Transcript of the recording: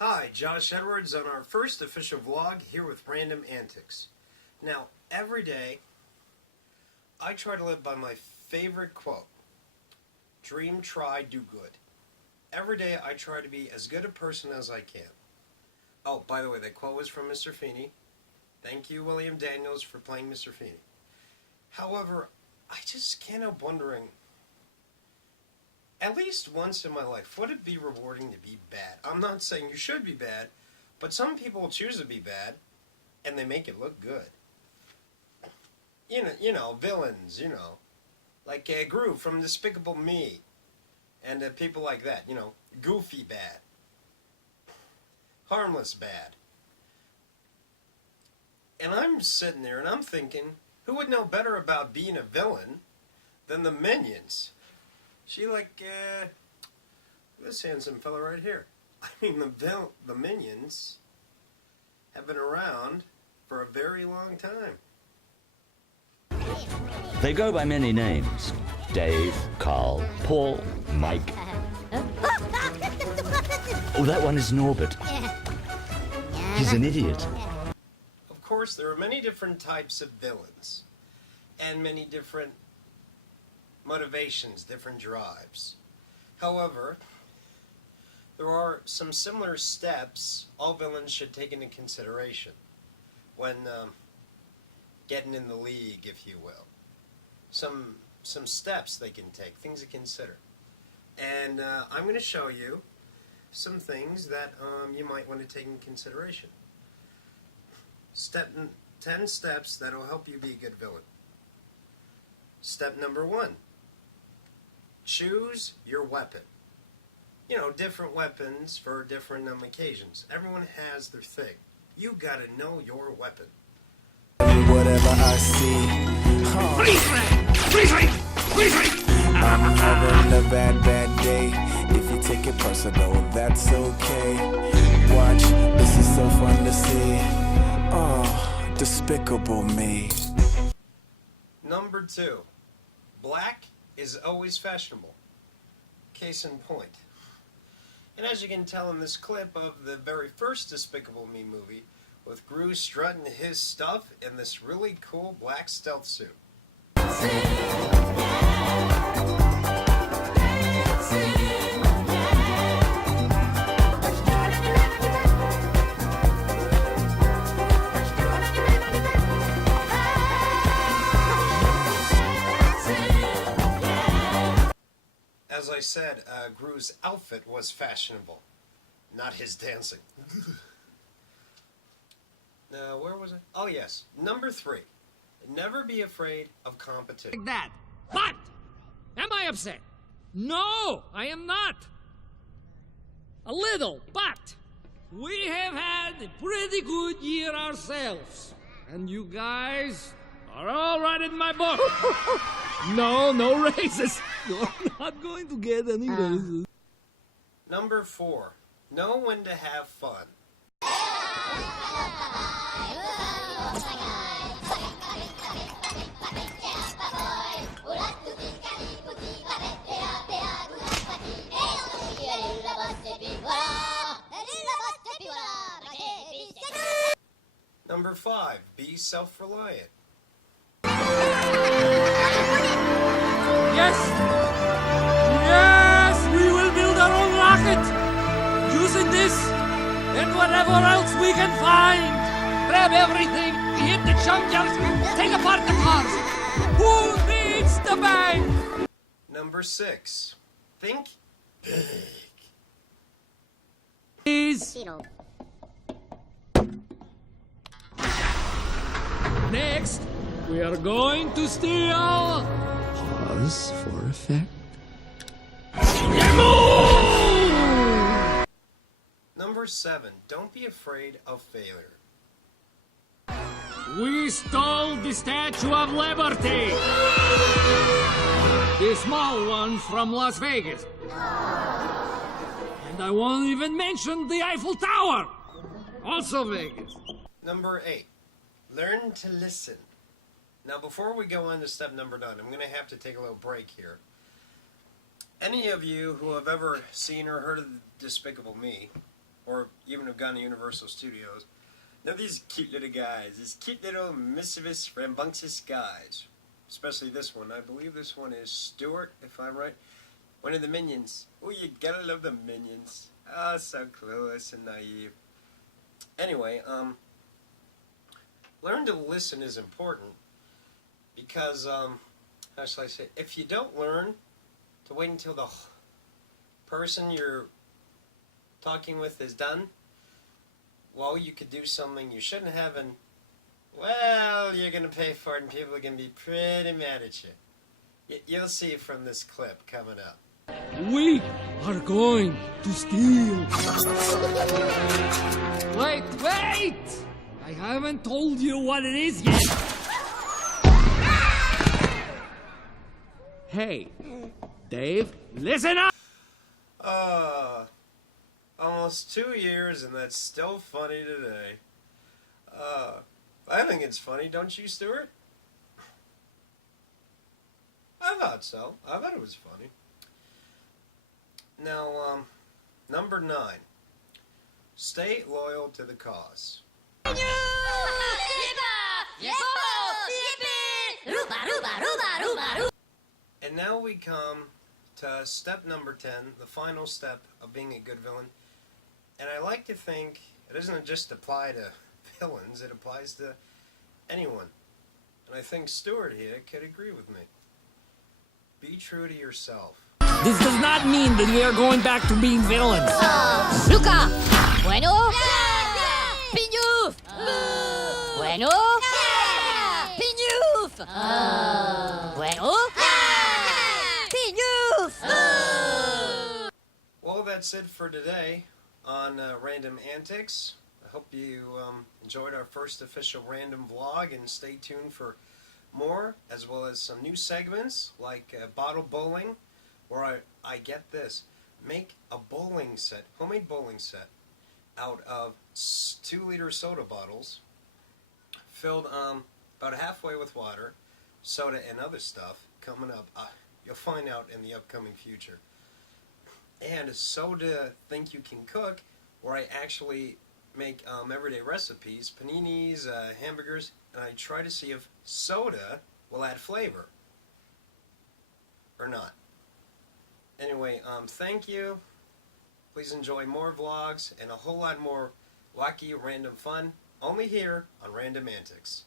Hi, Josh Edwards on our first official vlog here with Random Antix. Now, every day, I try to live by my favorite quote, dream, try, do good. Every day I try to be as good a person as I can. Oh, by the way, that quote was from Mr. Feeney. Thank you, William Daniels, for playing Mr. Feeney. However, I just can't help wondering, at least once in my life, would it be rewarding to be bad? I'm not saying you should be bad, but some people choose to be bad, and they make it look good. Villains, like Gru from Despicable Me, and people like that, goofy bad, harmless bad. And I'm sitting there and I'm thinking, who would know better about being a villain than the Minions? This handsome fella right here. I mean, the Minions have been around for a very long time. They go by many names. Dave, Carl, Paul, Mike. Oh, that one is Norbert. He's an idiot. Of course, there are many different types of villains, and many different motivations, different drives. However, there are some similar steps all villains should take into consideration when getting in the league, if you will. Some steps they can take, things to consider. And I'm going to show you some things that you might want to take into consideration. 10 steps that will help you be a good villain. Step number 1. Choose your weapon. Different weapons for different occasions. Everyone has their thing. You gotta know your weapon. Whatever I see, I'm having a bad day. If you take it personal, that's okay. Watch, this is so fun to see. Oh, Despicable Me. Number 2. Black is always fashionable. Case in point. And as you can tell in this clip of the very first Despicable Me movie, with Gru strutting his stuff in this really cool black stealth suit. As I said, Gru's outfit was fashionable, not his dancing. Now, where was I? Oh, yes. Number 3. Never be afraid of competition. Like that. But, am I upset? No, I am not. A little, but we have had a pretty good year ourselves. And you guys are all right in my book. No raises. You're not going to get any raises. Number 4. Know when to have fun. Number 5. Be self-reliant. Yes, we will build our own rocket using this and whatever else we can find. Grab everything, hit the junkers, take apart the cars. Who needs the bank? Number 6. Think big. Please. Next, we are going to steal. Pause for effect. Number 7. Don't be afraid of failure. We stole the Statue of Liberty. The small one from Las Vegas. And I won't even mention the Eiffel Tower. Also Vegas. Number 8. Learn to listen. Now, before we go on to step number 9, I'm going to have to take a little break here. Any of you who have ever seen or heard of Despicable Me, or even have gone to Universal Studios, know these cute little guys, these cute little mischievous, rambunctious guys. Especially this one. I believe this one is Stuart, if I'm right. One of the minions. Oh, you gotta love the minions. Ah, so clueless and naive. Anyway, learn to listen is important because, how shall I say, if you don't learn to wait until the person you're talking with is done, well, you could do something you shouldn't have, and, well, you're going to pay for it, and people are going to be pretty mad at you. You'll see from this clip coming up. We are going to steal. Wait! I haven't told you what it is yet. Hey, Dave, listen up! Almost 2 years, and that's still funny today. I think it's funny, don't you, Stuart? I thought so. I thought it was funny. Now, number 9. Stay loyal to the cause. And now we come to step number 10, the final step of being a good villain. And I like to think it doesn't just apply to villains, it applies to anyone. And I think Stuart here could agree with me. Be true to yourself. This does not mean that we are going back to being villains. Luca! Bueno? Pignouf! Bueno? Pignouf! Bueno? Pignouf! Well, that's it for today on Random Antix. I hope you enjoyed our first official random vlog, and stay tuned for more, as well as some new segments like bottle bowling, where I get this, make a bowling set, homemade bowling set, out of 2-liter soda bottles, filled about halfway with water, soda and other stuff coming up. You'll find out in the upcoming future. And soda think you can cook, where I actually make everyday recipes, paninis, hamburgers, and I try to see if soda will add flavor or not. Anyway, thank you. Please enjoy more vlogs and a whole lot more wacky random fun, only here on Random Antix.